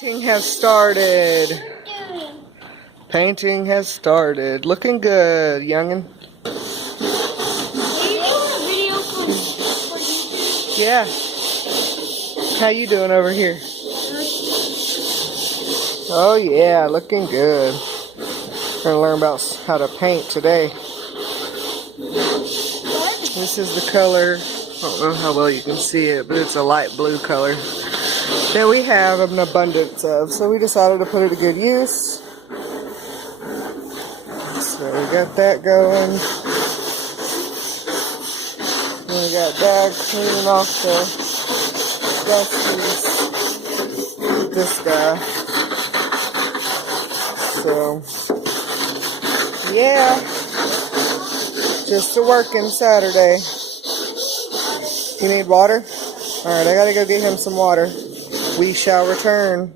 Painting has started. Painting has started. Looking good, youngin'. Yeah. How you doing over here? Oh yeah, looking good. We're gonna learn about how to paint today. This is the color. I don't know how well you can see it, but it's a light blue color that we have an abundance of. So we decided to put it to good use. So we got that going. And we got Dad cleaning off the dusties with this guy. So, yeah. Just a working Saturday. You need water? Alright, I gotta go get him some water. We shall return.